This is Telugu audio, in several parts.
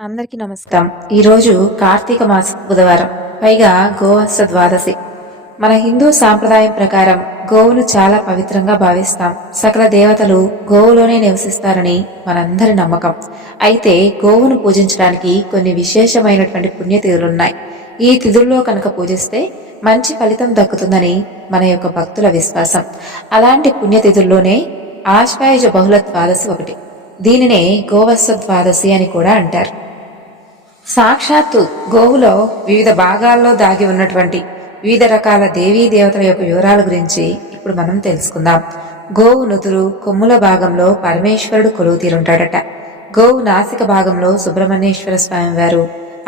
అందరికీ నమస్కారం. ఈరోజు కార్తీక మాసం బుధవారం, పైగా గోవత్స ద్వాదశి. మన హిందూ సాంప్రదాయం ప్రకారం గోవును చాలా పవిత్రంగా భావిస్తాం. సకల దేవతలు గోవులోనే నివసిస్తారని మనందరి నమ్మకం. అయితే గోవును పూజించడానికి కొన్ని విశేషమైనటువంటి పుణ్యతిథులున్నాయి. ఈ తిథుల్లో కనుక పూజిస్తే మంచి ఫలితం దక్కుతుందని మన యొక్క భక్తుల విశ్వాసం. అలాంటి పుణ్యతిథుల్లోనే ఆశ్వయుజ బహుళ ద్వాదశి ఒకటి. దీనినే గోవత్స ద్వాదశి అని కూడా అంటారు. సాక్షాత్తు గోవులో వివిధ భాగాల్లో దాగి ఉన్నటువంటి వివిధ రకాల దేవీ దేవతల యొక్క వివరాల గురించి ఇప్పుడు మనం తెలుసుకుందాం. గోవు నుదురు కొమ్ముల భాగంలో పరమేశ్వరుడు కొలువు తీరుంటాడట. గోవు నాసిక భాగంలో సుబ్రహ్మణ్యేశ్వర స్వామి వారు,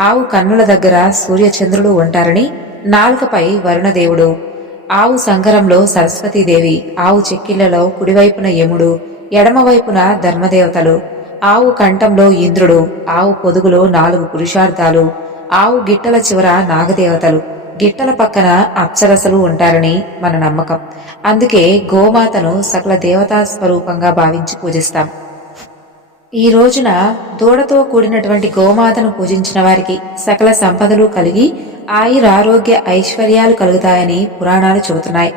ఆవు కన్నుల దగ్గర సూర్యచంద్రుడు ఉంటారని, నాలుకపై వరుణదేవుడు, ఆవు సంగరంలో సరస్వతీదేవి, ఆవు చెక్కిళ్లలో కుడివైపున యముడు, ఎడమవైపున ధర్మదేవతలు, ఆవు కంఠంలో ఇంద్రుడు, ఆవు పొదుగులో 4 పురుషార్థాలు, ఆవు గిట్టల చివర నాగదేవతలు, గిట్టల పక్కన అప్సరసలు ఉంటారని మన నమ్మకం. అందుకే గోమాతను సకల దేవతా స్వరూపంగా భావించి పూజిస్తాం. ఈ రోజున దూడతో కూడినటువంటి గోమాతను పూజించిన వారికి సకల సంపదలు కలిగి ఆయురారోగ్య ఐశ్వర్యాలు కలుగుతాయని పురాణాలు చెబుతున్నాయి.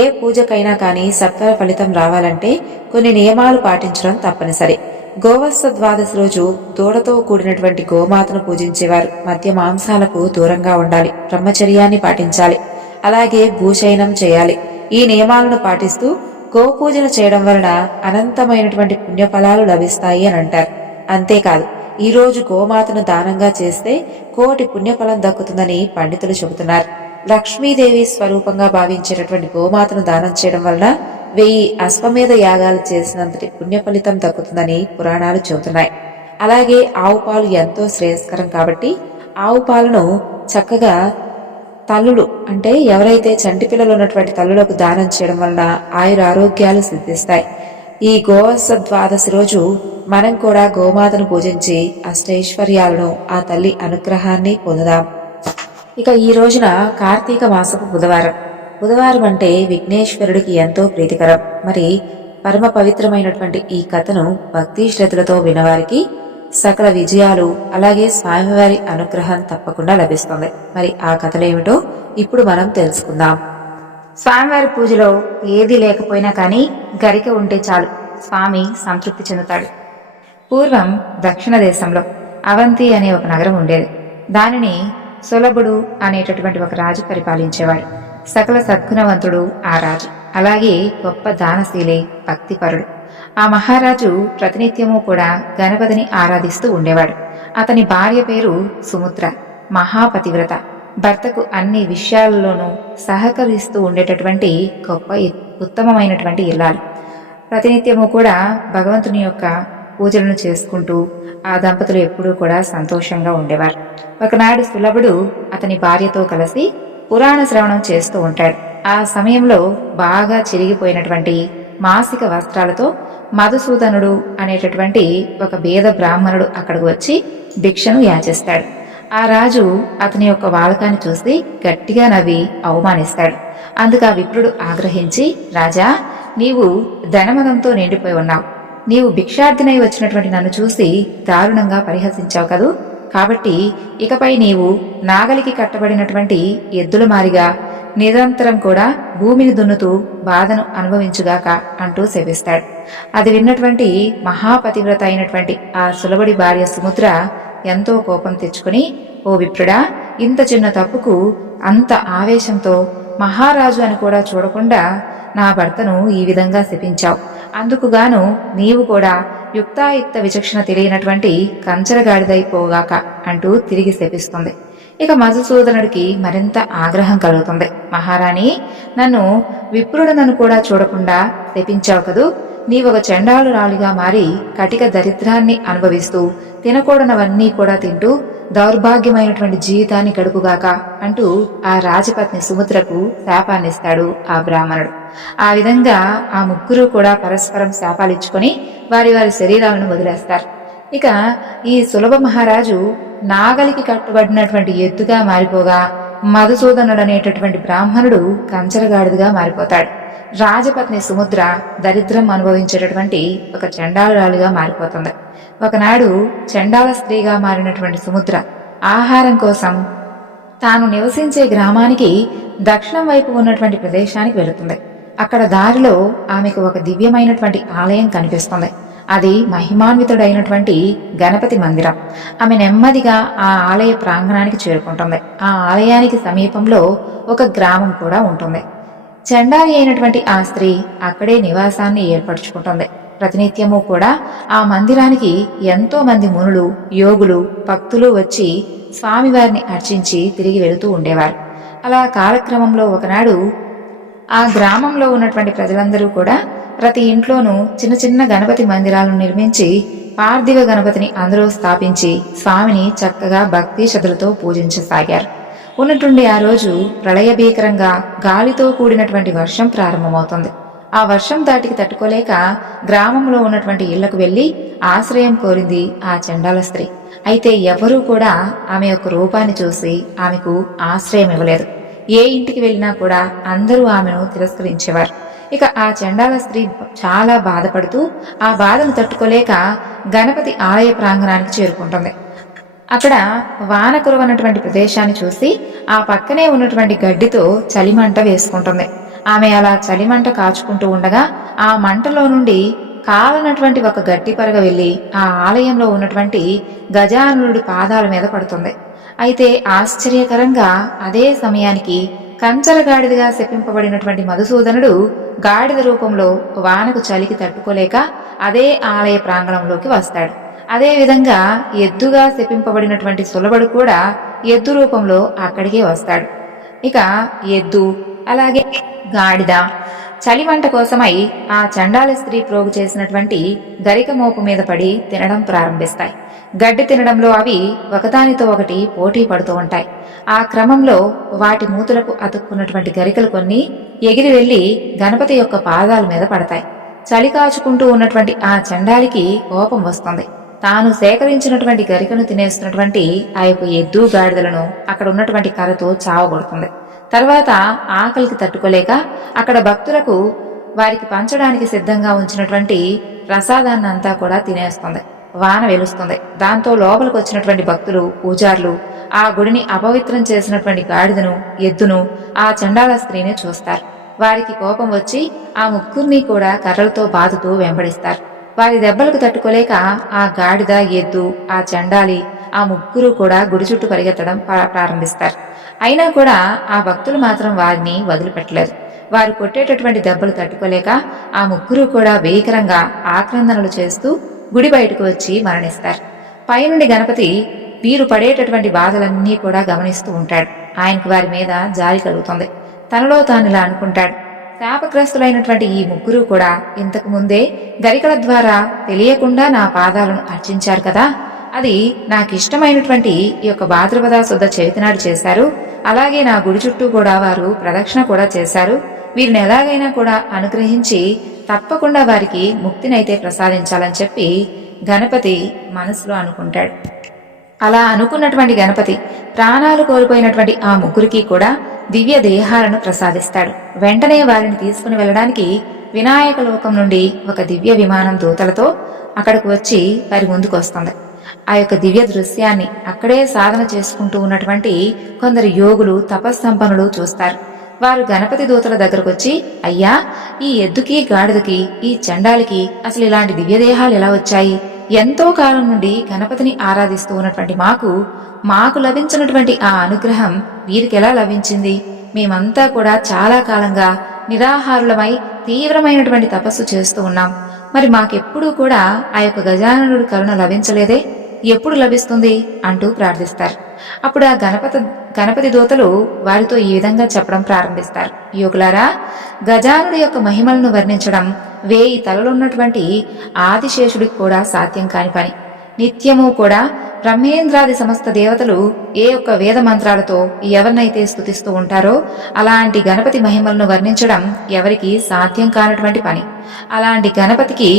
ఏ పూజకైనా కానీ సత్వర ఫలితం రావాలంటే కొన్ని నియమాలు పాటించడం తప్పనిసరి. గోవత్స ద్వాదశి రోజు దూడతో కూడినటువంటి గోమాతను పూజించేవారు మద్య మాంసాలకు దూరంగా ఉండాలి, బ్రహ్మచర్యాన్ని పాటించాలి, అలాగే భూశయనం చేయాలి. ఈ నియమాలను పాటిస్తూ గోపూజన చేయడం వలన అనంతమైనటువంటి పుణ్యఫలాలు లభిస్తాయి అని అంటారు. అంతేకాదు, ఈ రోజు గోమాతను దానంగా చేస్తే కోటి పుణ్యఫలం దక్కుతుందని పండితులు చెబుతున్నారు. లక్ష్మీదేవి స్వరూపంగా భావించేటటువంటి గోమాతను దానం చేయడం వలన 1000 అశ్వమేధ యాగాలు చేసినంతటి పుణ్య ఫలితం దక్కుతుందని పురాణాలు చెబుతున్నాయి. అలాగే ఆవు పాలు ఎంతో శ్రేయస్కరం కాబట్టి ఆవు పాలను చక్కగా తల్లులు, అంటే ఎవరైతే చంటి పిల్లలు ఉన్నటువంటి తల్లులకు దానం చేయడం వలన ఆయురారోగ్యాలు సిద్ధిస్తాయి. ఈ గోవత్స ద్వాదశి రోజు మనం కూడా గోమాతను పూజించి అష్టైశ్వర్యాలను, ఆ తల్లి అనుగ్రహాన్ని పొందుదాం. ఇక ఈ రోజున కార్తీక మాసపు బుధవారం అంటే విఘ్నేశ్వరుడికి ఎంతో ప్రీతికరం. మరి పరమ పవిత్రమైనటువంటి ఈ కథను భక్తి శ్రద్ధలతో వినవారికి సకల విజయాలు, అలాగే స్వామివారి అనుగ్రహం తప్పకుండా లభిస్తుంది. మరి ఆ కథలేమిటో ఇప్పుడు మనం తెలుసుకుందాం. స్వామివారి పూజలో ఏది లేకపోయినా కానీ గరిక ఉంటే చాలు, స్వామి సంతృప్తి చెందుతాడు. పూర్వం దక్షిణ దేశంలో అవంతి అనే ఒక నగరం ఉండేది. దానిని సులభుడు అనేటటువంటి ఒక రాజు పరిపాలించేవాడు. సకల సద్గుణవంతుడు ఆ రాజు. అలాగే గొప్ప దానశీలి, భక్తిపరుడు. ఆ మహారాజు ప్రతినిత్యము కూడా గణపతిని ఆరాధిస్తూ ఉండేవాడు. అతని భార్య పేరు సుముద్ర, మహాపతివ్రత. భర్తకు అన్ని విషయాల్లోనూ సహకరిస్తూ ఉండేటటువంటి గొప్ప ఉత్తమమైనటువంటి ఇల్లాలు. ప్రతినిత్యము కూడా భగవంతుని యొక్క పూజలను చేసుకుంటూ ఆ దంపతులు ఎప్పుడూ కూడా సంతోషంగా ఉండేవారు. ఒకనాడు సులభుడు అతని భార్యతో కలిసి పురాణ శ్రవణం చేస్తూ ఉంటాడు. ఆ సమయంలో బాగా చిరిగిపోయినటువంటి మాసిక వస్త్రాలతో మధుసూదనుడు అనేటటువంటి ఒక బేద బ్రాహ్మణుడు అక్కడికి వచ్చి భిక్షను యాచిస్తాడు. ఆ రాజు అతని యొక్క వాలకాన్ని చూసి గట్టిగా నవ్వి అవమానిస్తాడు. అందుకు ఆ విప్రుడు ఆగ్రహించి, రాజా, నీవు ధనమదంతో నిండిపోయి ఉన్నావు. నీవు భిక్షార్థినై వచ్చినటువంటి నన్ను చూసి దారుణంగా పరిహసించావు కదూ. కాబట్టి ఇకపై నీవు నాగలికి కట్టబడినటువంటి ఎద్దుల మారిగా నిరంతరం కూడా భూమిని దున్నుతూ బాధను అనుభవించుగాక అంటూ శపిస్తాడు. అది విన్నటువంటి మహాపతివ్రత అయినటువంటి ఆ సులభుడి భార్య సుముద్ర ఎంతో కోపం తెచ్చుకుని, ఓ విప్రుడా, ఇంత చిన్న తప్పుకు అంత ఆవేశంతో మహారాజు అని కూడా చూడకుండా నా భర్తను ఈ విధంగా శపించావు. అందుకుగాను నీవు కూడా యుక్తాయుక్త విచక్షణ తెలియనటువంటి కంచరగాడిదైపోగాక అంటూ తిరిగి శపిస్తుంది. ఇక మధుసూదనుడికి మరింత ఆగ్రహం కలుగుతుంది. మహారాణి, నన్ను విప్రుడనను కూడా చూడకుండా శపించావు కదూ. నీవొక చండాలురాలిగా మారి కటిక దరిద్రాన్ని అనుభవిస్తూ తినకూడనవన్నీ కూడా తింటూ దౌర్భాగ్యమైనటువంటి జీవితాన్ని గడుపుగాక అంటూ ఆ రాజపత్ని సుముద్రకు శాపాన్నిస్తాడు ఆ బ్రాహ్మణుడు. ఆ విధంగా ఆ ముగ్గురు కూడా పరస్పరం శాపాలిచ్చుకొని వారి వారి శరీరాలను వదిలేస్తారు. ఇక ఈ సులభ మహారాజు నాగలికి కట్టుబడినటువంటి ఎద్దుగా మారిపోగా మధుసూదనుడు అనేటటువంటి బ్రాహ్మణుడు కంచరగాడిదిగా మారిపోతాడు. రాజపత్ని సుముద్ర దరిద్రం అనుభవించేటటువంటి ఒక చండాలురాలుగా మారిపోతుంది. ఒకనాడు చండాల స్త్రీగా మారినటువంటి సుముద్ర ఆహారం కోసం తాను నివసించే గ్రామానికి దక్షిణం వైపు ఉన్నటువంటి ప్రదేశానికి వెళుతుంది. అక్కడ దారిలో ఆమెకు ఒక దివ్యమైనటువంటి ఆలయం కనిపిస్తుంది. అది మహిమాన్వితుడైనటువంటి గణపతి మందిరం. ఆమె నెమ్మదిగా ఆ ఆలయ ప్రాంగణానికి చేరుకుంటుంది. ఆ ఆలయానికి సమీపంలో ఒక గ్రామం కూడా ఉంటుంది. చండాలి అయినటువంటి ఆ స్త్రీ అక్కడే నివాసాన్ని ఏర్పరచుకుంటుంది. ప్రతినిత్యము కూడా ఆ మందిరానికి ఎంతో మంది మునులు, యోగులు, భక్తులు వచ్చి స్వామివారిని అర్చించి తిరిగి వెళుతూ ఉండేవారు. అలా కాలక్రమంలో ఒకనాడు ఆ గ్రామంలో ఉన్నటువంటి ప్రజలందరూ కూడా ప్రతి ఇంట్లోనూ చిన్న చిన్న గణపతి మందిరాలను నిర్మించి పార్థివ గణపతిని అందులో స్థాపించి స్వామిని చక్కగా భక్తి శ్రద్ధలతో పూజించసాగారు. ఉన్నట్టుండి ఆ రోజు ప్రళయభీకరంగా గాలితో కూడినటువంటి వర్షం ప్రారంభమవుతుంది. ఆ వర్షం దాటికి తట్టుకోలేక గ్రామంలో ఉన్నటువంటి ఇళ్లకు వెళ్లి ఆశ్రయం కోరింది ఆ చండాల స్త్రీ. అయితే ఎవరూ కూడా ఆమె యొక్క రూపాన్ని చూసి ఆమెకు ఆశ్రయం ఇవ్వలేదు. ఏ ఇంటికి వెళ్ళినా కూడా అందరూ ఆమెను తిరస్కరించేవారు. ఇక ఆ చండాల స్త్రీ చాలా బాధపడుతూ ఆ బాధను తట్టుకోలేక గణపతి ఆలయ ప్రాంగణానికి చేరుకుంటుంది. అక్కడ వాన కురవనటువంటి ప్రదేశాన్ని చూసి ఆ పక్కనే ఉన్నటువంటి గడ్డితో చలిమంట వేసుకుంటుంది. ఆమె అలా చలిమంట కాచుకుంటూ ఉండగా ఆ మంటలో నుండి కాలనటువంటి ఒక గట్టి పరగ వెళ్లి ఆ ఆలయంలో ఉన్నటువంటి గజాననుడి పాదాల మీద పడుతుంది. అయితే ఆశ్చర్యకరంగా అదే సమయానికి కంచర గాడిదగా శపింపబడినటువంటి మధుసూదనుడు గాడిద రూపంలో వానకు చలికి తట్టుకోలేక అదే ఆలయ ప్రాంగణంలోకి వస్తాడు. అదే విధంగా ఎద్దుగా శపింపబడినటువంటి సులభుడు కూడా ఎద్దు రూపంలో అక్కడికే వస్తాడు. ఇక ఎద్దు అలాగే గాడిద చలిమంట కోసమై ఆ చండాల స్త్రీ ప్రోగు చేసినటువంటి గరిక మోపు మీద పడి తినడం ప్రారంభిస్తాయి. గడ్డి తినడంలో అవి ఒకదానితో ఒకటి పోటీ పడుతూ ఉంటాయి. ఆ క్రమంలో వాటి మూతులకు అతుక్కున్నటువంటి గరికలు కొన్ని ఎగిరి వెళ్లి గణపతి యొక్క పాదాల మీద పడతాయి. చలి కాచుకుంటూ ఉన్నటువంటి ఆ చండాలికి కోపం వస్తుంది. తాను సేకరించినటువంటి గరికను తినేస్తున్నటువంటి ఆ యొక్క ఎద్దు గాడిదలను అక్కడ ఉన్నటువంటి కర్రతో చావగొడుతుంది. తర్వాత ఆకలికి తట్టుకోలేక అక్కడ భక్తులకు వారికి పంచడానికి సిద్ధంగా ఉంచినటువంటి ప్రసాదాన్ని అంతా కూడా తినేస్తుంది. వాన వెలుస్తుంది. దాంతో లోపలికి వచ్చినటువంటి భక్తులు, పూజారులు ఆ గుడిని అపవిత్రం చేసినటువంటి గాడిదను, ఎద్దును, ఆ చండాల స్త్రీని చూస్తారు. వారికి కోపం వచ్చి ఆ ముగ్గురిని కూడా కర్రలతో బాదుతూ వెంబడిస్తారు. వారి దెబ్బలకు తట్టుకోలేక ఆ గాడిద, ఎద్దు, ఆ చండాలి ఆ ముగ్గురు కూడా గుడి చుట్టూ పరిగెత్తడం ప్రారంభిస్తారు. అయినా కూడా ఆ భక్తులు మాత్రం వారిని వదిలిపెట్టలేదు. వారు కొట్టేటటువంటి దెబ్బలు తట్టుకోలేక ఆ ముగ్గురు కూడా భీకరంగా ఆక్రందనలు చేస్తూ గుడి బయటకు వచ్చి మరణిస్తారు. పైనుండి గణపతి వీరు పడేటటువంటి బాధలన్నీ కూడా గమనిస్తూ ఉంటాడు. ఆయనకు వారి మీద జాలి కలుగుతుంది. తనలో తాను ఇలా అనుకుంటాడు, శాపగ్రస్తులైనటువంటి ఈ ముగ్గురు కూడా ఇంతకు ముందే గరికల ద్వారా తెలియకుండా నా పాదాలను అర్చించారు కదా, అది నాకిష్టమైనటువంటి ఈ యొక్క భాద్రపద శుద్ధ చవితినాడు చేశారు. అలాగే నా గుడి చుట్టూ కూడా వారు ప్రదక్షిణ కూడా చేశారు. వీరిని ఎలాగైనా కూడా అనుగ్రహించి తప్పకుండా వారికి ముక్తినైతే ప్రసాదించాలని చెప్పి గణపతి మనసులో అనుకుంటాడు. అలా అనుకున్నటువంటి గణపతి ప్రాణాలు కోల్పోయినటువంటి ఆ ముగ్గురికి కూడా దివ్య దేహాలను ప్రసాదిస్తాడు. వెంటనే వారిని తీసుకుని వెళ్ళడానికి వినాయక లోకం నుండి ఒక దివ్య విమానం దూతలతో అక్కడికి వచ్చి వారి ముందుకు వస్తుంది. ఆ యొక్క దివ్య దృశ్యాన్ని అక్కడే సాధన చేసుకుంటూ ఉన్నటువంటి కొందరు యోగులు, తపస్సంపన్నులు చూస్తారు. వారు గణపతి దూతల దగ్గరకు వచ్చి, అయ్యా, ఈ ఎద్దుకి, గాడిదకి, ఈ చండాలికి అసలు ఇలాంటి దివ్యదేహాలు ఎలా వచ్చాయి? ఎంతో కాలం నుండి గణపతిని ఆరాధిస్తూ ఉన్నటువంటి మాకు లభించినటువంటి ఆ అనుగ్రహం వీరికి ఎలా లభించింది? మేమంతా కూడా చాలా కాలంగా నిరాహారులమై తీవ్రమైనటువంటి తపస్సు చేస్తూ ఉన్నాం. మరి మాకెప్పుడూ కూడా ఆ యొక్క గజాననుడి కరుణ లభించలేదే, ఎప్పుడు లభిస్తుంది అంటూ ప్రార్థిస్తారు. అప్పుడు ఆ గణపతి దూతలు వారితో ఈ విధంగా చెప్పడం ప్రారంభిస్తారు. యోగులారా, గజానుడి యొక్క మహిమలను వర్ణించడం 1000 తలలున్నటువంటి ఆదిశేషుడికి కూడా సాధ్యం కాని పని. నిత్యము కూడా బ్రహ్మేంద్రాది సమస్త దేవతలు ఏ ఒక్క వేద మంత్రాలతో ఎవరినైతే స్తుతిస్తూ ఉంటారో అలాంటి గణపతి మహిమలను వర్ణించడం ఎవరికి సాధ్యం కానటువంటి పని. అలాంటి గణపతికి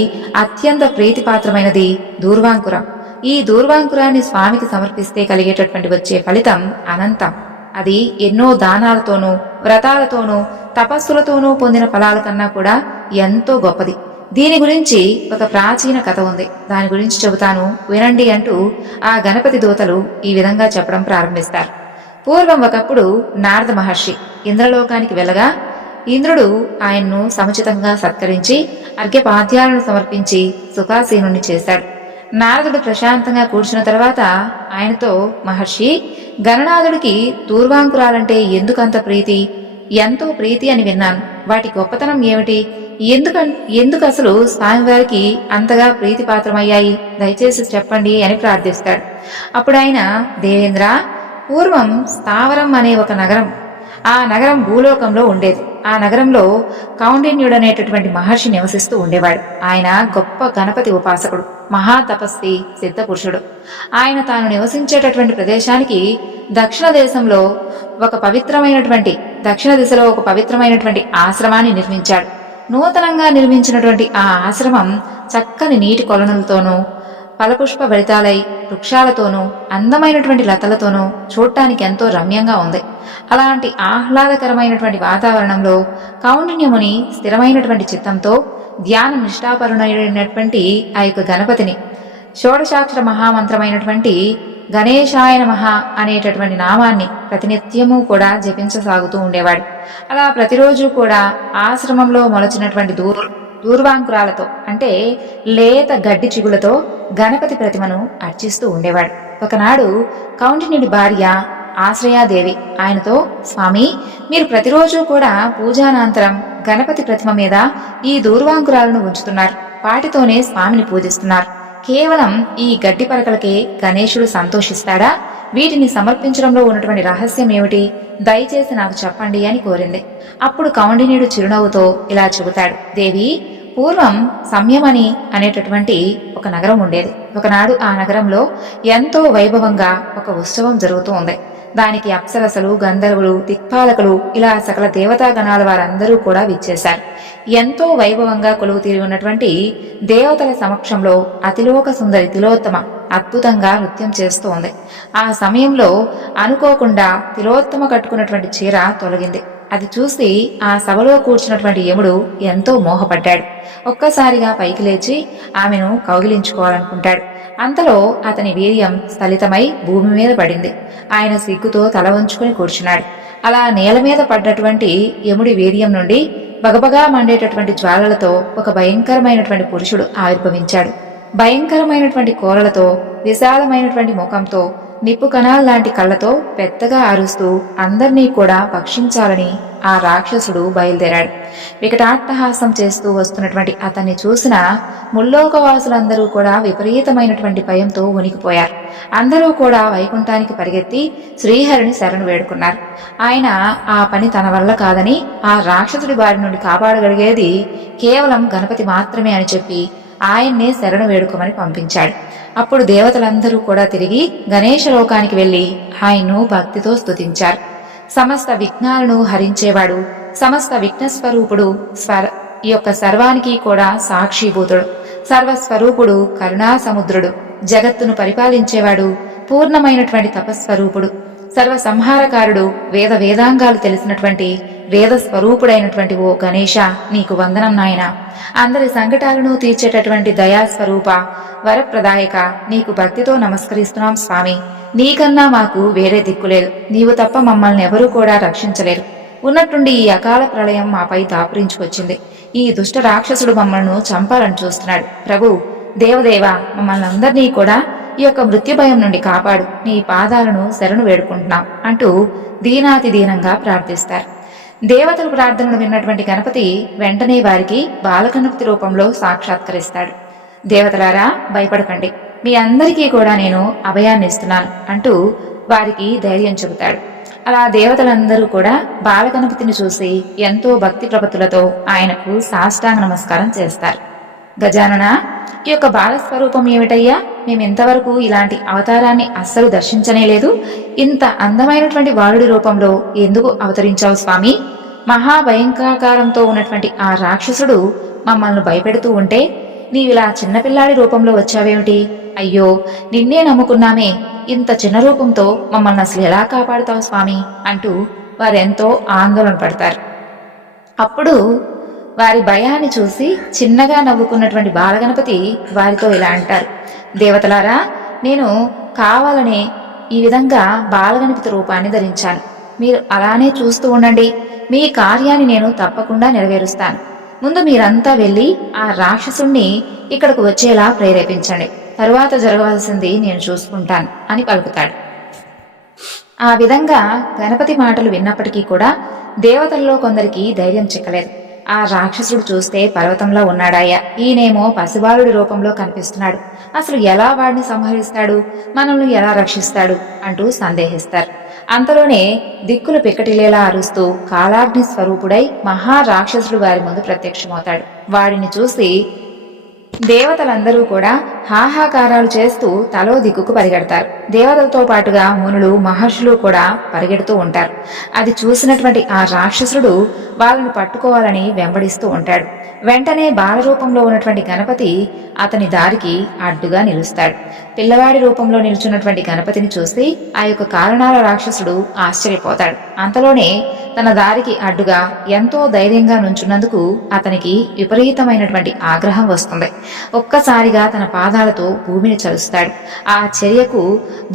అత్యంత ప్రీతిపాత్రమైనది దూర్వాంకురం. ఈ దూర్వాంకురాన్ని స్వామికి సమర్పిస్తే కలిగేటటువంటి వచ్చే ఫలితం అనంతం. అది ఎన్నో దానాలతోనూ వ్రతాలతోనూ తపస్సులతోనూ పొందిన ఫలాల కన్నా కూడా ఎంతో గొప్పది. దీని గురించి ఒక ప్రాచీన కథ ఉంది, దాని గురించి చెబుతాను వినండి అంటూ ఆ గణపతి దూతలు ఈ విధంగా చెప్పడం ప్రారంభిస్తారు. పూర్వం ఒకప్పుడు నారద మహర్షి ఇంద్రలోకానికి వెళ్ళగా ఇంద్రుడు ఆయన్ను సముచితంగా సత్కరించి అర్ఘ్యపాద్యాలను సమర్పించి సుఖాసీనుణ్ణి చేశాడు. నారదుడు ప్రశాంతంగా కూర్చున్న తర్వాత ఆయనతో, మహర్షి, గణనాథుడికి దూర్వాంకురాలంటే ఎందుకంత ప్రీతి? ఎంతో ప్రీతి అని విన్నాను. వాటి గొప్పతనం ఏమిటి? ఎందుకు అసలు స్వామివారికి అంతగా ప్రీతిపాత్రమయ్యాయి? దయచేసి చెప్పండి అని ప్రార్థిస్తాడు. అప్పుడు ఆయన, దేవేంద్ర, పూర్వం స్థావరం అనే ఒక నగరం, ఆ నగరం భూలోకంలో ఉండేది. ఆ నగరంలో కౌండిన్యుడనేటటువంటి మహర్షి నివసిస్తూ ఉండేవాడు. ఆయన గొప్ప గణపతి ఉపాసకుడు, మహాతపస్వి, సిద్ధపురుషుడు. ఆయన తాను నివసించేటటువంటి ప్రదేశానికి దక్షిణ దిశలో ఒక పవిత్రమైనటువంటి ఆశ్రమాన్ని నిర్మించాడు. నూతనంగా నిర్మించినటువంటి ఆ ఆశ్రమం చక్కని నీటి కొలనులతోనూ ఫలపుష్ప భరితాలై వృక్షాలతోనూ అందమైనటువంటి లతలతోనూ చూడటానికి ఎంతో రమ్యంగా ఉంది. అలాంటి ఆహ్లాదకరమైనటువంటి వాతావరణంలో కౌండిన్యముని స్థిరమైనటువంటి చిత్తంతో ధ్యాన నిష్ఠాపరుడైనటువంటి ఆ యొక్క గణపతిని షోడశాక్షర మహామంత్రమైనటువంటి గణేశాయ నమః అనేటటువంటి నామాన్ని ప్రతినిత్యము కూడా జపించసాగుతూ ఉండేవాడు. అలా ప్రతిరోజు కూడా ఆశ్రమంలో మొలచినటువంటి దూర్వాంకురాలతో అంటే లేత గడ్డి చిగులతో గణపతి ప్రతిమను అర్చిస్తూ ఉండేవాడు. ఒకనాడు కౌండిన్యుడి భార్య ఆశ్రయాదేవి ఆయనతో, స్వామి, మీరు ప్రతిరోజు కూడా పూజానంతరం గణపతి ప్రతిమ మీద ఈ దూర్వాంకురాలను ఉంచుతున్నారు. వాటితోనే స్వామిని పూజిస్తున్నారు. కేవలం ఈ గడ్డి పరకలకే గణేశుడు సంతోషిస్తాడా? వీటిని సమర్పించడంలో ఉన్నటువంటి రహస్యం ఏమిటి? దయచేసి నాకు చెప్పండి అని కోరింది. అప్పుడు కౌండిన్యుడు చిరునవ్వుతో ఇలా చెబుతాడు, దేవి, పూర్వం సంయమని అనేటటువంటి ఒక నగరం ఉండేది. ఒకనాడు ఆ నగరంలో ఎంతో వైభవంగా ఒక ఉత్సవం జరుగుతూ ఉంది. దానికి అప్సరసలు, గంధర్వులు, దిక్పాలకులు, ఇలా సకల దేవతాగణాల వారందరూ కూడా విచ్చేశారు. ఎంతో వైభవంగా కొలువు తీరి ఉన్నటువంటి దేవతల సమక్షంలో అతిలోక సుందరి తిలోత్తమ అద్భుతంగా నృత్యం చేస్తూ ఉంది. ఆ సమయంలో అనుకోకుండా తిలోత్తమ కట్టుకున్నటువంటి చీర తొలగింది. అది చూసి ఆ సభలో కూర్చున్నటువంటి యముడు ఎంతో మోహపడ్డాడు. ఒక్కసారిగా పైకి లేచి ఆమెను కౌగిలించుకోవాలనుకుంటాడు. అంతలో అతని వీర్యం స్థలితమై భూమి మీద పడింది. ఆయన సిగ్గుతో తల వంచుకుని కూర్చున్నాడు. అలా నేల మీద పడ్డటువంటి యముడి వీర్యం నుండి బగబగా మండేటటువంటి జ్వాలలతో ఒక భయంకరమైనటువంటి పురుషుడు ఆవిర్భవించాడు. భయంకరమైనటువంటి కోరలతో, విశాలమైనటువంటి ముఖంతో, నిప్పు కణాల్లాంటి కళ్ళతో పెద్దగా అరుస్తూ అందర్నీ కూడా భక్షించాలని ఆ రాక్షసుడు బయలుదేరాడు. వికటాట్టహాసం చేస్తూ వస్తున్నటువంటి అతన్ని చూసిన ముల్లోకవాసులందరూ కూడా విపరీతమైనటువంటి భయంతో ఉనికిపోయారు. అందరూ కూడా వైకుంఠానికి పరిగెత్తి శ్రీహరిని శరణు వేడుకున్నారు. ఆయన ఆ పని తన వల్ల కాదని, ఆ రాక్షసుడి బారి నుండి కాపాడగలిగేది కేవలం గణపతి మాత్రమే అని చెప్పి ఆయన్నే శరణు వేడుకోమని పంపించాడు. అప్పుడు దేవతలందరూ కూడా తిరిగి గణేశ లోకానికి వెళ్లి ఆయన్ను భక్తితో స్తుతించారు. సమస్త విఘ్నాలను హరించేవాడు, సమస్త విఘ్నస్వరూపుడు, ఈ యొక్క సర్వానికి కూడా సాక్షిభూతుడు, సర్వస్వరూపుడు, కరుణా సముద్రుడు, జగత్తును పరిపాలించేవాడు, పూర్ణమైనటువంటి తపస్వరూపుడు, సర్వసంహారకారుడు, వేదాంగాలు తెలిసినటువంటి వేద స్వరూపుడైనటువంటి ఓ గణేశ, నీకు వందనం నాయనా. అందరి సంకటాలను తీర్చేటటువంటి దయాస్వరూప, వరప్రదాయక, నీకు భక్తితో నమస్కరిస్తున్నాం స్వామి. నీకన్నా మాకు వేరే దిక్కులేదు. నీవు తప్ప మమ్మల్ని ఎవరూ కూడా రక్షించలేరు. ఉన్నట్టుండి ఈ అకాల ప్రళయం మాపై దాపురించుకొచ్చింది. ఈ దుష్ట రాక్షసుడు మమ్మల్ని చంపాలని చూస్తున్నాడు. ప్రభు, దేవదేవ, మమ్మల్ని అందరినీ కూడా ఈ యొక్క మృత్యు భయం నుండి కాపాడు. నీ పాదాలను శరణు వేడుకుంటున్నాం అంటూ దీనాతి దీనంగా ప్రార్థిస్తారు. దేవతల ప్రార్థనలు విన్నటువంటి గణపతి వెంటనే వారికి బాలగణపతి రూపంలో సాక్షాత్కరిస్తాడు. దేవతలారా, భయపడకండి, మీ అందరికీ కూడా నేను అభయాన్ని ఇస్తున్నాను అంటూ వారికి ధైర్యం చెబుతాడు. అలా దేవతలందరూ కూడా బాలగణపతిని చూసి ఎంతో భక్తి ప్రపత్తులతో ఆయనకు సాష్టాంగ నమస్కారం చేస్తారు. గజానన, ఈ యొక్క బాలస్వరూపం ఏమిటయ్యా? మేమింతవరకు ఇలాంటి అవతారాన్ని అస్సలు దర్శించనే లేదు. ఇంత అందమైనటువంటి బాలుడి రూపంలో ఎందుకు అవతరించావు స్వామి? మహాభయంకరాకారంతో ఉన్నటువంటి ఆ రాక్షసుడు మమ్మల్ని భయపెడుతూ ఉంటే నీవిలా చిన్నపిల్లాడి రూపంలో వచ్చావేమిటి? అయ్యో, నిన్నే నమ్ముకున్నామే. ఇంత చిన్న రూపంతో మమ్మల్ని అసలు ఎలా కాపాడుతావు స్వామి అంటూ వారెంతో ఆందోళన పడతారు. అప్పుడు వారి భయాన్ని చూసి చిన్నగా నవ్వుకున్నటువంటి బాలగణపతి వారితో ఇలా అంటారు, దేవతలారా, నేను కావాలనే ఈ విధంగా బాలగణపతి రూపాన్ని ధరించాను. మీరు అలానే చూస్తూ ఉండండి, మీ కార్యాన్ని నేను తప్పకుండా నెరవేరుస్తాను. ముందు మీరంతా వెళ్ళి ఆ రాక్షసుణ్ణి ఇక్కడకు వచ్చేలా ప్రేరేపించండి, తరువాత జరగవలసింది నేను చూసుకుంటాను అని పలుకుతాడు. ఆ విధంగా గణపతి మాటలు విన్నప్పటికీ కూడా దేవతల్లో కొందరికి ధైర్యం చిక్కలేదు. ఆ రాక్షసుడు చూస్తే పర్వతంలో ఉన్నాడాయా, ఈయనేమో పసిబాలుడి రూపంలో కనిపిస్తున్నాడు, అసలు ఎలా వాడిని సంహరిస్తాడు, మనల్ని ఎలా రక్షిస్తాడు అంటూ సందేహిస్తారు. అంతలోనే దిక్కులు పిక్కటిలేలా అరుస్తూ కాలాగ్ని స్వరూపుడై మహారాక్షసుడు వారి ముందు ప్రత్యక్షమవుతాడు. వాడిని చూసి దేవతలందరూ కూడా హాహాకారాలు చేస్తూ తలో దిక్కుకు పరిగెడతారు. దేవతలతో పాటుగా మునులు, మహర్షులు కూడా పరిగెడుతూ ఉంటారు. అది చూసినటువంటి ఆ రాక్షసుడు వాళ్ళని పట్టుకోవాలని వెంబడిస్తూ ఉంటాడు. వెంటనే బాలరూపంలో ఉన్నటువంటి గణపతి అతని దారికి అడ్డుగా నిలుస్తాడు. పిల్లవాడి రూపంలో నిలుచున్నటువంటి గణపతిని చూసి ఆ యొక్క కారణాల రాక్షసుడు ఆశ్చర్యపోతాడు. అంతలోనే తన దారికి అడ్డుగా ఎంతో ధైర్యంగా నుంచున్నందుకు అతనికి విపరీతమైనటువంటి ఆగ్రహం వస్తుంది. ఒక్కసారిగా తన పాదాలతో భూమిని చలుస్తాడు. ఆ చర్యకు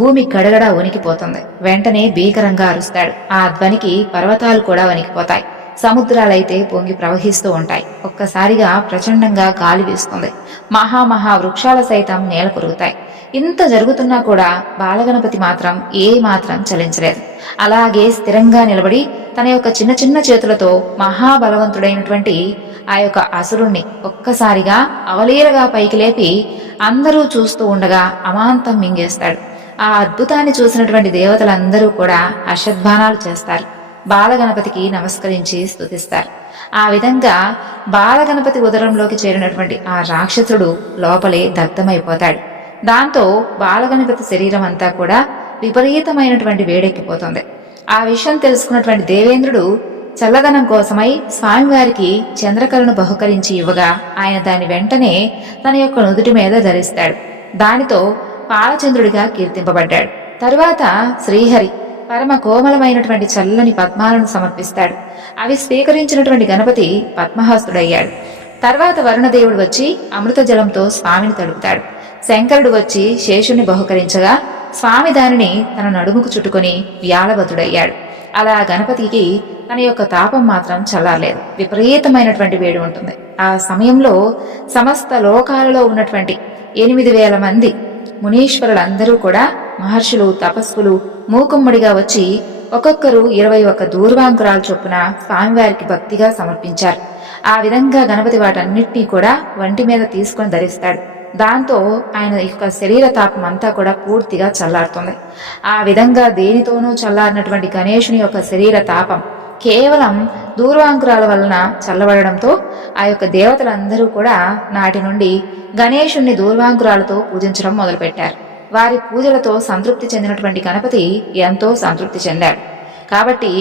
భూమి గడగడ వణికిపోతుంది. వెంటనే భీకరంగా అరుస్తాడు. ఆ ధ్వనికి పర్వతాలు కూడా వణికిపోతాయి. సముద్రాలైతే పొంగి ప్రవహిస్తూ ఉంటాయి. ఒక్కసారిగా ప్రచండంగా గాలి వీస్తుంది. మహా వృక్షాల సైతం నేల కొరుగుతాయి. ఇంత జరుగుతున్నా కూడా బాలగణపతి మాత్రం మాత్రం చలించలేదు. అలాగే స్థిరంగా నిలబడి తన యొక్క చిన్న చిన్న చేతులతో మహాబలవంతుడైనటువంటి ఆ యొక్క అసురుణ్ణి ఒక్కసారిగా అవలీలగా పైకి లేపి అందరూ చూస్తూ ఉండగా అమాంతం మింగేస్తాడు. ఆ అద్భుతాన్ని చూసినటువంటి దేవతలందరూ కూడా హర్షధ్వానాలు చేస్తారు. బాలగణపతికి నమస్కరించి స్తుతిస్తారు. ఆ విధంగా బాలగణపతి ఉదరంలోకి చేరినటువంటి ఆ రాక్షసుడు లోపలే దగ్ధమైపోతాడు. దాంతో బాలగణపతి శరీరం అంతా కూడా విపరీతమైనటువంటి వేడెక్కిపోతుంది. ఆ విషయం తెలుసుకున్నటువంటి దేవేంద్రుడు చల్లదనం కోసమై స్వామివారికి చంద్రకళను బహుకరించి ఇవ్వగా ఆయన దాని వెంటనే తన యొక్క నుదుటి మీద ధరిస్తాడు. దానితో పాలచంద్రుడిగా కీర్తింపబడ్డాడు. తరువాత శ్రీహరి పరమ కోమలమైనటువంటి చల్లని పద్మాలను సమర్పిస్తాడు. అవి స్వీకరించినటువంటి గణపతి పద్మహస్తుడయ్యాడు. తర్వాత వరుణదేవుడు వచ్చి అమృత జలంతో స్వామిని తడుపుతాడు. శంకరుడు వచ్చి శేషుని బహుకరించగా స్వామి దానిని తన నడుముకు చుట్టుకొని వ్యాళవతుడయ్యాడు. అలా గణపతికి తన యొక్క తాపం మాత్రం చల్లారలేదు. విపరీతమైనటువంటి వేడి ఉంటుంది. ఆ సమయంలో సమస్త లోకాలలో ఉన్నటువంటి 8,000 మంది మునీశ్వరులందరూ కూడా మహర్షులు, తపస్సులు మూకుమ్మడిగా వచ్చి ఒక్కొక్కరు 21 దూర్వాంకురాలు చొప్పున స్వామివారికి భక్తిగా సమర్పించారు. ఆ విధంగా గణపతి వాటన్నిటినీ కూడా వంటి మీద తీసుకొని ధరిస్తాడు. దాంతో ఆయన యొక్క శరీర తాపం అంతా కూడా పూర్తిగా చల్లారుతుంది. ఆ విధంగా దేనితోనూ చల్లారినటువంటి గణేశుని యొక్క శరీర తాపం కేవలం దూర్వాంకురాల వలన చల్లబడడంతో ఆ యొక్క దేవతలందరూ కూడా నాటి నుండి గణేశుణ్ణి దూర్వాంకురాలతో పూజించడం మొదలుపెట్టారు. వారి పూజలతో సంతృప్తి చెందినటువంటి గణపతి ఎంతో సంతృప్తి చెందాడు. కాబట్టి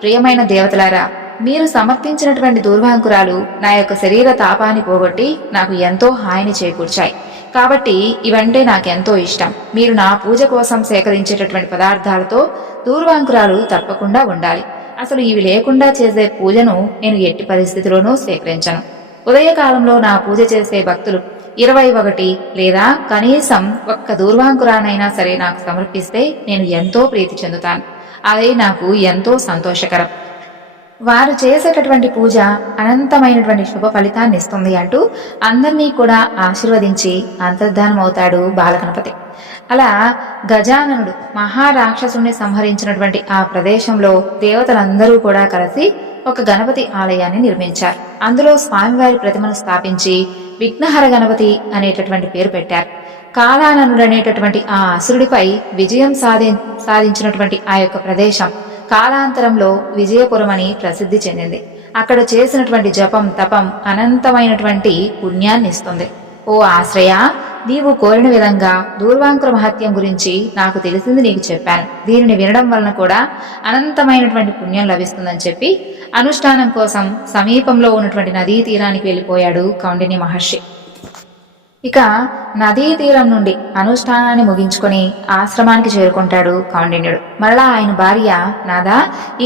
ప్రియమైన దేవతలారా, మీరు సమర్పించినటువంటి దూర్వాంకురాలు నా యొక్క శరీర తాపాన్ని పోగొట్టి నాకు ఎంతో హాయిని చేకూర్చాయి. కాబట్టి ఇవంటే నాకెంతో ఇష్టం. మీరు నా పూజ కోసం సేకరించేటటువంటి పదార్థాలతో దూర్వాంకురాలు తప్పకుండా ఉండాలి. అసలు ఇవి లేకుండా చేసే పూజను నేను ఎట్టి పరిస్థితిలోనూ స్వీకరించను. ఉదయకాలంలో నా పూజ చేసే భక్తులు 21 లేదా కనీసం 1 దూర్వాంకురానైనా సరే నాకు సమర్పిస్తే నేను ఎంతో ప్రీతి చెందుతాను. అదే నాకు ఎంతో సంతోషకరం. వారు చేసేటటువంటి పూజ అనంతమైనటువంటి శుభ ఫలితాన్ని ఇస్తుంది అంటూ అందరినీ కూడా ఆశీర్వదించి అంతర్ధానమవుతాడు బాలగణపతి. అలా గజాననుడు మహారాక్షసుని సంహరించినటువంటి ఆ ప్రదేశంలో దేవతలందరూ కూడా కలిసి ఒక గణపతి ఆలయాన్ని నిర్మించారు. అందులో స్వామివారి ప్రతిమను స్థాపించి విఘ్నహర గణపతి అనేటటువంటి పేరు పెట్టారు. కాలాననుడు అనేటటువంటి ఆ అసురుడిపై విజయం సాధించినటువంటి ఆ యొక్క ప్రదేశం కాలాంతరంలో విజయపురం అని ప్రసిద్ధి చెందింది. అక్కడ చేసినటువంటి జపం, తపం అనంతమైనటువంటి పుణ్యాన్ని ఇస్తుంది. ఓ ఆశ్రయ, నీవు కోరిన విధంగా దూర్వాంకుర మహత్యం గురించి నాకు తెలిసింది నీకు చెప్పాను. దీనిని వినడం వలన కూడా అనంతమైనటువంటి పుణ్యం లభిస్తుందని చెప్పి అనుష్ఠానం కోసం సమీపంలో ఉన్నటువంటి నదీ తీరానికి వెళ్ళిపోయాడు కౌండిన్య మహర్షి. ఇక నదీ తీరం నుండి అనుష్ఠానాన్ని ముగించుకొని ఆశ్రమానికి చేరుకుంటాడు కౌండిన్యుడు. మరలా ఆయన భార్య, నాదా,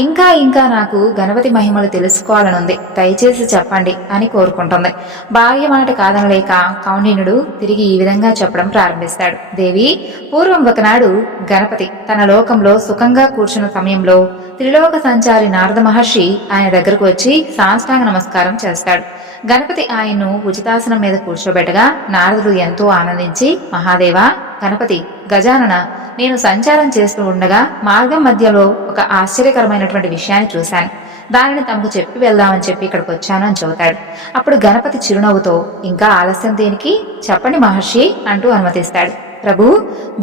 ఇంకా ఇంకా నాకు గణపతి మహిమలు తెలుసుకోవాలనుంది, దయచేసి చెప్పండి అని కోరుకుంటుంది. భార్య మాట కాదనలేక కౌండిన్యుడు తిరిగి ఈ విధంగా చెప్పడం ప్రారంభిస్తాడు. దేవి, పూర్వం ఒకనాడు గణపతి తన లోకంలో సుఖంగా కూర్చున్న సమయంలో త్రిలోక సంచారి నారద మహర్షి ఆయన దగ్గరకు వచ్చి సాష్టాంగ నమస్కారం చేస్తాడు. గణపతి ఆయన్ను ఉచితాసనం మీద కూర్చోబెట్టగా నారదుడు ఎంతో ఆనందించి, మహాదేవా, గణపతి, గజానన, నేను సంచారం చేస్తూ ఉండగా మార్గం మధ్యలో ఒక ఆశ్చర్యకరమైనటువంటి విషయాన్ని చూశాను. దానిని తమకు చెప్పి వెళ్దామని చెప్పి ఇక్కడికి వచ్చాను అని చెబుతాడు. అప్పుడు గణపతి చిరునవ్వుతో, ఇంకా ఆలస్యం దేనికి, చెప్పండి మహర్షి అంటూ అనుమతిస్తాడు. ప్రభు,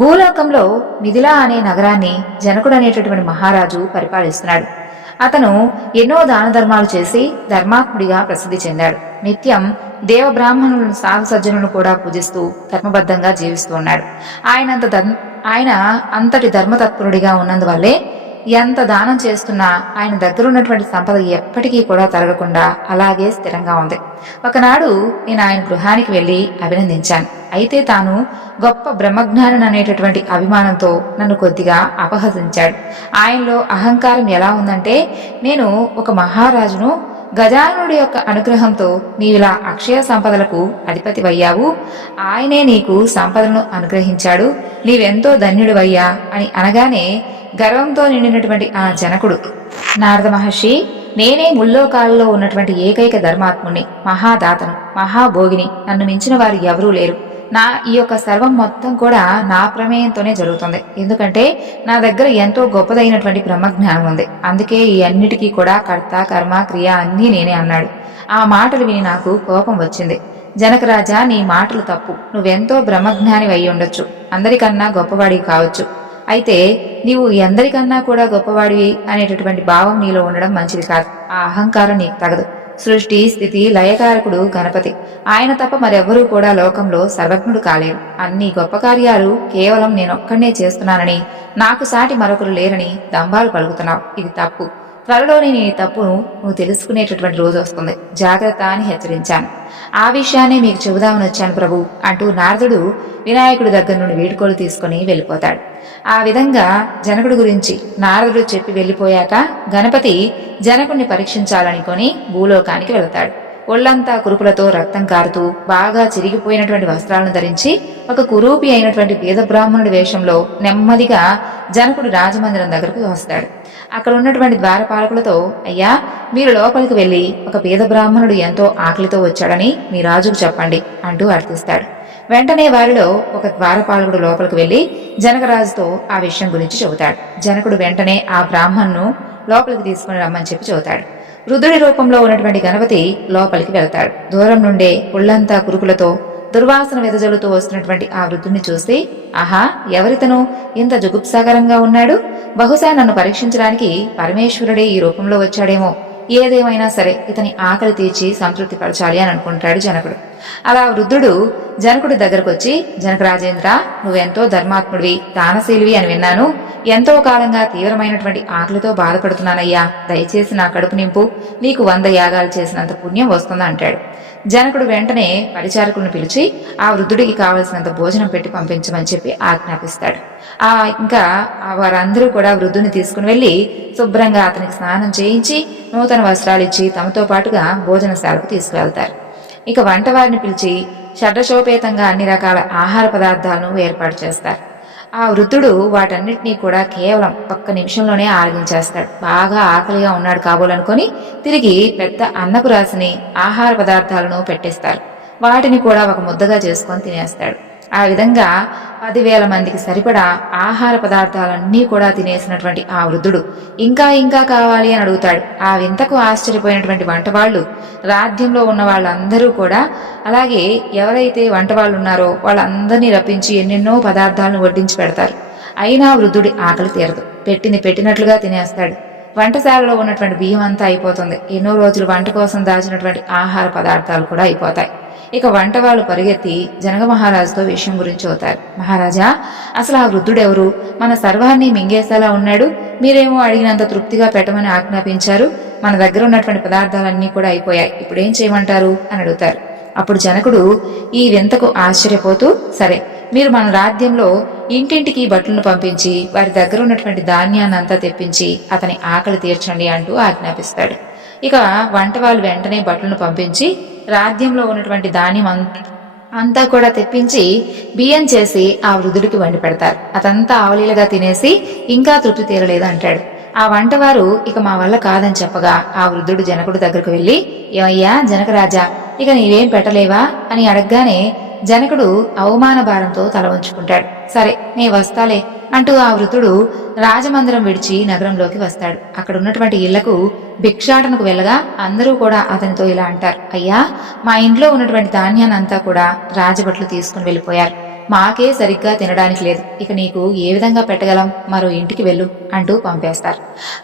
భూలోకంలో మిథిలా అనే నగరాన్ని జనకుడు అనేటటువంటి మహారాజు పరిపాలిస్తున్నాడు. అతను ఎన్నో దాన ధర్మాలు చేసి ధర్మాత్ముడిగా ప్రసిద్ధి చెందాడు. నిత్యం దేవ బ్రాహ్మణులను సాధు సజ్జనులను కూడా పూజిస్తూ ధర్మబద్ధంగా జీవిస్తూ ఉన్నాడు. ఆయన అంతటి ధర్మతత్పరుడిగా ఉన్నందువల్లే ఎంత దానం చేస్తున్నా ఆయన దగ్గరున్నటువంటి సంపద ఎప్పటికీ కూడా తరగకుండా అలాగే స్థిరంగా ఉంది. ఒకనాడు నేను ఆయన గృహానికి వెళ్లి అభినందించాను. అయితే తాను గొప్ప బ్రహ్మజ్ఞానం అనేటటువంటి అభిమానంతో నన్ను కొద్దిగా అపహసించాడు. ఆయనలో అహంకారం ఎలా ఉందంటే, నేను ఒక మహారాజును, గజానుడి యొక్క అనుగ్రహంతో నీవిలా అక్షయ సంపదలకు అధిపతివయ్యావు, ఆయనే నీకు సంపదను అనుగ్రహించాడు, నీవెంతో ధన్యుడివయ్యా అని అనగానే గర్వంతో నిండినటువంటి ఆ జనకుడు, నారద మహర్షి, నేనే ముల్లోకాలలో ఉన్నటువంటి ఏకైక ధర్మాత్ముని, మహాదాతను, మహాభోగిని, నన్ను మించిన వారు ఎవరూ లేరు. నా ఈ యొక్క సర్వం మొత్తం కూడా నా ప్రమేయంతోనే జరుగుతుంది. ఎందుకంటే నా దగ్గర ఎంతో గొప్పదైనటువంటి బ్రహ్మజ్ఞానం ఉంది. అందుకే ఈ అన్నిటికీ కూడా కర్త, కర్మ, క్రియ అన్నీ నేనే అన్నాడు. ఆ మాటలు విని నాకు కోపం వచ్చింది. జనకరాజా, నీ మాటలు తప్పు. నువ్వెంతో బ్రహ్మజ్ఞాని అయి ఉండొచ్చు, అందరికన్నా గొప్పవాడివి కావచ్చు. అయితే నీవు ఎందరికన్నా కూడా గొప్పవాడివి అనేటటువంటి భావం నీలో ఉండడం మంచిది కాదు. ఆ అహంకారం నీకు తగదు. సృష్టి, స్థితి, లయకారకుడు గణపతి. ఆయన తప్ప మరెవ్వరూ కూడా లోకంలో సర్వజ్ఞుడు కాలేరు. అన్ని గొప్ప కార్యాలు కేవలం నేనొక్కడే చేస్తున్నానని, నాకు సాటి మరొకరు లేరని దంభాలు పలుకుతున్నావు. ఇది తప్పు. త్వరలోనే నీ తప్పును నువ్వు తెలుసుకునేటటువంటి రోజు వస్తుంది. జాగ్రత్త అని హెచ్చరించాను. ఆ విషయాన్ని మీకు చెబుదామని వచ్చాను ప్రభు అంటూ నారదుడు వినాయకుడి దగ్గర నుండి వీడ్కోలు తీసుకుని వెళ్ళిపోతాడు. ఆ విధంగా జనకుడి గురించి నారదుడు చెప్పి వెళ్ళిపోయాక గణపతి జనకుడిని పరీక్షించాలనుకొని భూలోకానికి వెళతాడు. ఒళ్లంతా కురుపులతో రక్తం కారుతూ బాగా చిరిగిపోయినటువంటి వస్త్రాలను ధరించి ఒక కురూపి అయినటువంటి పేద బ్రాహ్మణుడి వేషంలో నెమ్మదిగా జనకుడు రాజమందిరం దగ్గరకు వస్తాడు. అక్కడ ఉన్నటువంటి ద్వారపాలకులతో, అయ్యా, మీరు లోపలికి వెళ్లి ఒక పేద బ్రాహ్మణుడు ఎంతో ఆకలితో వచ్చాడని మీ రాజుకు చెప్పండి అంటూ అర్థిస్తాడు. వెంటనే వారిలో ఒక ద్వారపాలకుడు లోపలికి వెళ్లి జనకరాజుతో ఆ విషయం గురించి చెబుతాడు. జనకుడు వెంటనే ఆ బ్రాహ్మణ్ను లోపలికి తీసుకుని రమ్మని చెప్పి చెబుతాడు. రుద్రుడి రూపంలో ఉన్నటువంటి గణపతి లోపలికి వెళ్తాడు. దూరం నుండే ఒళ్లంతా కురుకులతో దుర్వాసన వెదజల్లుతూ వస్తున్నటువంటి ఆ వృద్ధుణ్ణి చూసి, ఆహా, ఎవరితను ఇంత జుగుప్సాకరంగా ఉన్నాడు? బహుశా నన్ను పరీక్షించడానికి పరమేశ్వరుడే ఈ రూపంలో వచ్చాడేమో. ఏదేమైనా సరే ఇతని ఆకలి తీర్చి సంతృప్తి పరచాలి అని అనుకుంటాడు జనకుడు. అలా వృద్ధుడు జనకుడి దగ్గరకు వచ్చి, జనకరాజేంద్ర, నువ్వెంతో ధర్మాత్ముడివి, దానశీలివి అని విన్నాను. ఎంతో కాలంగా తీవ్రమైనటువంటి ఆకలితో బాధపడుతున్నానయ్యా, దయచేసి నా కడుపు నింపు, నీకు 100 యాగాలు చేసినంత పుణ్యం వస్తుందా అంటాడు. జనకుడు వెంటనే పరిచారకులను పిలిచి ఆ వృద్ధుడికి కావలసినంత భోజనం పెట్టి పంపించమని చెప్పి ఆజ్ఞాపిస్తాడు. ఇంకా వారందరూ కూడా వృద్ధుని తీసుకుని వెళ్లి శుభ్రంగా అతనికి స్నానం చేయించి నూతన వస్త్రాలు ఇచ్చి తమతో పాటుగా భోజనశాలకు తీసుకువెళ్తారు. ఇక వంటవారిని పిలిచి షడ్రశోపేతంగా అన్ని రకాల ఆహార పదార్థాలను ఏర్పాటు చేస్తారు. ఆ వృద్ధుడు వాటన్నిటినీ కూడా కేవలం 1 నిమిషంలోనే ఆరగించేస్తాడు. బాగా ఆకలిగా ఉన్నాడు కాబోలనుకొని తిరిగి పెద్ద అన్నపు రాశిని ఆహార పదార్థాలను పెట్టేస్తారు. వాటిని కూడా ఒక ముద్దగా చేసుకొని తినేస్తాడు. ఆ విధంగా 10,000 మందికి సరిపడా ఆహార పదార్థాలన్నీ కూడా తినేసినటువంటి ఆ వృద్ధుడు ఇంకా ఇంకా కావాలి అని అడుగుతాడు. ఆ వింతకు ఆశ్చర్యపోయినటువంటి వంటవాళ్లు, రాజ్యంలో ఉన్న వాళ్ళందరూ కూడా, అలాగే ఎవరైతే వంటవాళ్ళు ఉన్నారో వాళ్ళందరినీ రప్పించి ఎన్నెన్నో పదార్థాలను వడ్డించి పెడతారు. అయినా వృద్ధుడి ఆకలి తీరదు. పెట్టింది పెట్టినట్లుగా తినేస్తాడు. వంటశాలలో ఉన్నటువంటి బియ్యం అంతా అయిపోతుంది. ఎన్నో రోజులు వంట కోసం దాచినటువంటి ఆహార పదార్థాలు కూడా అయిపోతాయి. ఇక వంట వాళ్ళు పరిగెత్తి జనక మహారాజుతో విషయం గురించి అవుతారు. మహారాజా, అసలు ఆ వృద్ధుడెవరు? మన సర్వాన్ని మింగేసేలా ఉన్నాడు. మీరేమో అడిగినంత తృప్తిగా పెట్టమని ఆజ్ఞాపించారు. మన దగ్గర ఉన్నటువంటి పదార్థాలన్నీ కూడా అయిపోయాయి. ఇప్పుడేం చేయమంటారు అని అడుగుతారు. అప్పుడు జనకుడు ఈ వింతకు ఆశ్చర్యపోతూ, సరే, మీరు మన రాజ్యంలో ఇంటింటికి భటులను పంపించి వారి దగ్గర ఉన్నటువంటి ధాన్యాన్నంతా తెప్పించి అతని ఆకలి తీర్చండి అంటూ ఆజ్ఞాపిస్తాడు. ఇక వంట వాళ్ళు వెంటనే భటులను పంపించి రాజ్యంలో ఉన్నటువంటి ధాన్యం అంతా కూడా తెప్పించి బియ్యం చేసి ఆ వృద్ధుడికి వండి పెడతారు. అతంతా ఆవలీలుగా తినేసి ఇంకా తృప్తి తీరలేదు అంటాడు. ఆ వంటవారు ఇక మా వల్ల కాదని చెప్పగా ఆ వృద్ధుడు జనకుడు దగ్గరకు వెళ్లి, ఏమయ్యా జనకరాజా, ఇక నీవేం పెట్టలేవా అని అడగగానే జనకుడు అవమాన భారంతో తల వంచుకుంటాడు. సరే, నే వస్తాలే అంటూ ఆ వృద్ధుడు రాజమందిరం విడిచి నగరంలోకి వస్తాడు. అక్కడ ఉన్నటువంటి ఇళ్లకు భిక్షాటనకు వెళ్ళగా అందరూ కూడా అతనితో ఇలా అంటారు, అయ్యా, మా ఇంట్లో ఉన్నటువంటి ధాన్యాన్నంతా కూడా రాజభట్లు తీసుకుని వెళ్ళిపోయారు. మాకే సరిగ్గా తినడానికి లేదు. ఇక నీకు ఏ విధంగా పెట్టగలం? మరో ఇంటికి వెళ్ళు అంటూ పంపేస్తారు.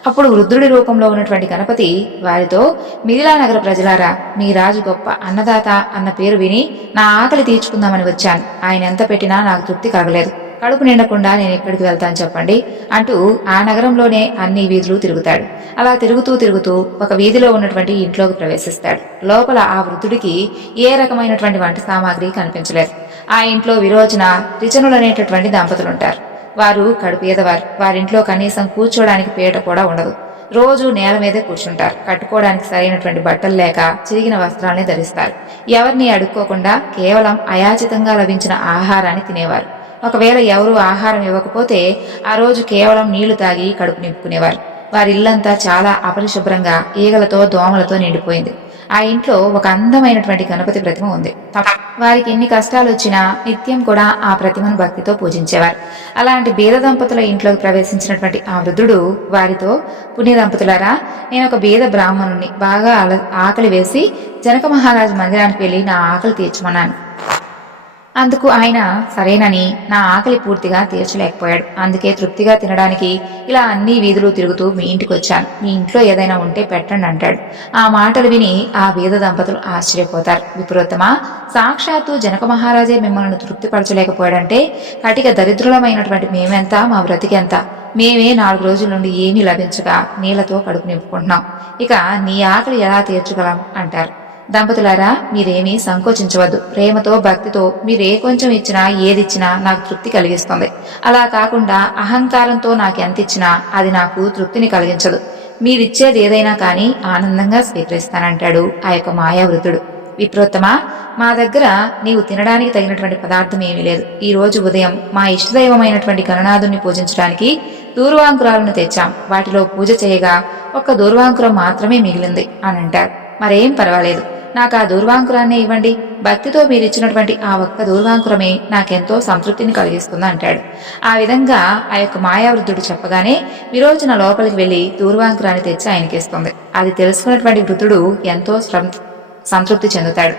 అప్పుడు వృద్ధుడి రూపంలో ఉన్నటువంటి గణపతి వారితో, మిథిలా నగర ప్రజలారా, మీ రాజు గొప్ప అన్నదాత అన్న పేరు విని నా ఆకలి తీర్చుకుందామని వచ్చాను. ఆయన ఎంత పెట్టినా నాకు తృప్తి కలగలేదు. కడుపు నిండకుండా నేను ఎక్కడికి వెళ్తాను చెప్పండి అంటూ ఆ నగరంలోనే అన్ని వీధులు తిరుగుతాడు. అలా తిరుగుతూ ఒక వీధిలో ఉన్నటువంటి ఇంట్లోకి ప్రవేశిస్తాడు. లోపల ఆ వృద్ధుడికి ఏ రకమైనటువంటి వంట సామాగ్రి కనిపించలేదు. ఆ ఇంట్లో విరోచన, రిచనులనేటటువంటి దంపతులుంటారు. వారు కడుపేదవారు. వారింట్లో కనీసం కూర్చోడానికి పీట కూడా ఉండదు. రోజు నేల మీదే కూర్చుంటారు. కట్టుకోవడానికి సరైనటువంటి బట్టలు లేక చిరిగిన వస్త్రాల్ని ధరిస్తారు. ఎవరిని అడుక్కోకుండా కేవలం అయాచితంగా లభించిన ఆహారాన్ని తినేవారు. ఒకవేళ ఎవరూ ఆహారం ఇవ్వకపోతే ఆ రోజు కేవలం నీళ్లు తాగి కడుపు నింపుకునేవారు. వారిల్లంతా చాలా అపరిశుభ్రంగా ఈగలతో దోమలతో నిండిపోయింది. ఆ ఇంట్లో ఒక అందమైనటువంటి గణపతి ప్రతిమ ఉంది. వారికి ఎన్ని కష్టాలు వచ్చినా నిత్యం కూడా ఆ ప్రతిమను భక్తితో పూజించేవారు. అలాంటి బీద దంపతుల ఇంట్లోకి ప్రవేశించినటువంటి ఆ వృద్ధుడు వారితో, పుణ్య దంపతులారా, నేను ఒక బీద బ్రాహ్మణుని బాగా ఆకలి వేసి జనక మహారాజు మందిరానికి వెళ్లి నా ఆకలి తీర్చమన్నాను. అందుకు ఆయన సరేనని నా ఆకలి పూర్తిగా తీర్చలేకపోయాడు. అందుకే తృప్తిగా తినడానికి ఇలా అన్ని వీధులు తిరుగుతూ మీ ఇంటికి వచ్చాను. మీ ఇంట్లో ఏదైనా ఉంటే పెట్టండి అంటాడు. ఆ మాటలు విని ఆ వీధ దంపతులు ఆశ్చర్యపోతారు. విపురోత్తమా, సాక్షాత్తు జనక మహారాజే మిమ్మల్ని తృప్తిపరచలేకపోయాడంటే కటిక దరిద్రులమైనటువంటి మేమెంత, మా బ్రతికెంత? మేమే 4 రోజుల నుండి ఏమీ లభించక నీళ్లతో కడుపు నింపుకుంటున్నాం. ఇక నీ ఆకలి ఎలా తీర్చగలం అంటారు. దంపతులారా, మీరేమీ సంకోచించవద్దు. ప్రేమతో భక్తితో మీరే కొంచెం ఇచ్చినా ఏదిచ్చినా నాకు తృప్తి కలిగిస్తుంది. అలా కాకుండా అహంకారంతో నాకెంత ఇచ్చినా అది నాకు తృప్తిని కలిగించదు. మీరిచ్చేది ఏదైనా కానీ ఆనందంగా స్వీకరిస్తానంటాడు ఆ యొక్క మాయావృతుడు. విప్రోత్తమా, మా దగ్గర నీవు తినడానికి తగినటువంటి పదార్థం ఏమీ లేదు. ఈ రోజు ఉదయం మా ఇష్టదైవమైనటువంటి గణనాథుని పూజించడానికి దూర్వాంకురాలను తెచ్చాం. వాటిలో పూజ చేయగా ఒక్క దూర్వాంకురం మాత్రమే మిగిలింది అని అంటారు. మరేం పర్వాలేదు, నాకు ఆ దూర్వాంకురాన్నే ఇవ్వండి. భక్తితో మీరిచ్చినటువంటి ఆ ఒక్క దూర్వాంకురమే నాకెంతో సంతృప్తిని కలిగిస్తుంది అంటాడు. ఆ విధంగా ఆ యొక్క మాయావృద్ధుడు చెప్పగానే విరోచన లోపలికి వెళ్లి దూర్వాంకురాన్ని తెచ్చి ఆయనకిస్తుంది. అది తెలుసుకున్నటువంటి వృద్ధుడు ఎంతో సంతృప్తి చెందుతాడు.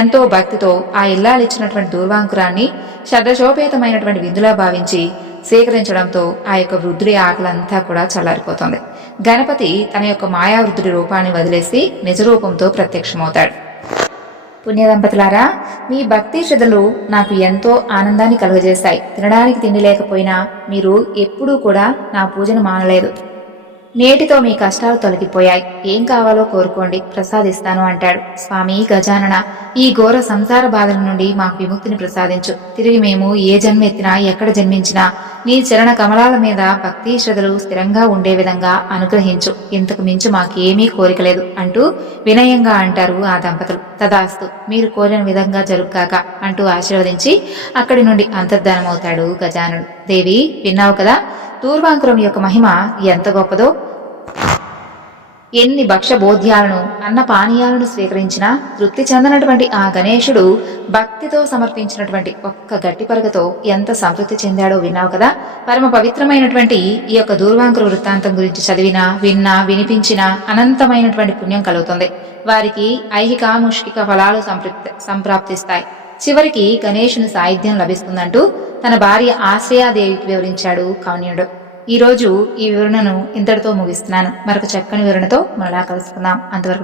ఎంతో భక్తితో ఆ ఇల్లాలిచ్చినటువంటి దూర్వాంకురాన్ని శబ్దశోపేతమైనటువంటి విందులా భావించి స్వీకరించడంతో ఆ యొక్క వృద్ధుడి ఆకలంతా కూడా చల్లారిపోతుంది. గణపతి తన యొక్క మాయావృద్ధుడి రూపాన్ని వదిలేసి నిజరూపంతో ప్రత్యక్షమవుతాడు. పుణ్యదంపతులారా, మీ భక్తి శ్రద్ధలు నాకు ఎంతో ఆనందాన్ని కలుగజేస్తాయి. తినడానికి తిండి లేకపోయినా మీరు ఎప్పుడూ కూడా నా పూజను మానలేదు. నేటితో మీ కష్టాలు తొలగిపోయాయి. ఏం కావాలో కోరుకోండి, ప్రసాదిస్తాను అంటాడు. స్వామి గజానన, ఈ ఘోర సంసార బాధల నుండి మాకు విముక్తిని ప్రసాదించు. తిరిగి మేము ఏ జన్మ ఎత్తినా ఎక్కడ జన్మించినా నీ చరణ కమలాల మీద భక్తి శ్రద్ధలు స్థిరంగా ఉండే విధంగా అనుగ్రహించు. ఇంతకు మించి మాకేమీ కోరికలేదు అంటూ వినయంగా అంటారు ఆ దంపతులు. తదాస్తు, మీరు కోరిన విధంగా జరుగుగాక అంటూ ఆశీర్వదించి అక్కడి నుండి అంతర్ధానమవుతాడు గజానుడు. దేవి, విన్నావు కదా దూర్వాంకురం యొక్క మహిమ ఎంత గొప్పదో. ఎన్ని భక్ష్యబోధ్యాలను అన్నపానీయాలను స్వీకరించినా తృప్తి చెందనటువంటి ఆ గణేశుడు భక్తితో సమర్పించినటువంటి ఒక్క గట్టి పరగతో ఎంత సంతృప్తి చెందాడో విన్నావు కదా. పరమ పవిత్రమైనటువంటి ఈ యొక్క దూర్వాంకుర వృత్తాంతం గురించి చదివినా విన్నా వినిపించినా అనంతమైనటువంటి పుణ్యం కలుగుతుంది. వారికి ఐహిక ముష్కిక ఫలాలు సంప్రాప్తిస్తాయి. చివరికి గణేశుని సాయుధ్యం లభిస్తుందంటూ తన భార్య ఆశ్రయాదేవికి వివరించాడు కౌన్యుడు. ఈ రోజు ఈ వివరణను ఇంతటితో ముగిస్తున్నాను. మరొక చక్కని వివరణతో మరలా కలుసుకుందాం. అంతవరకు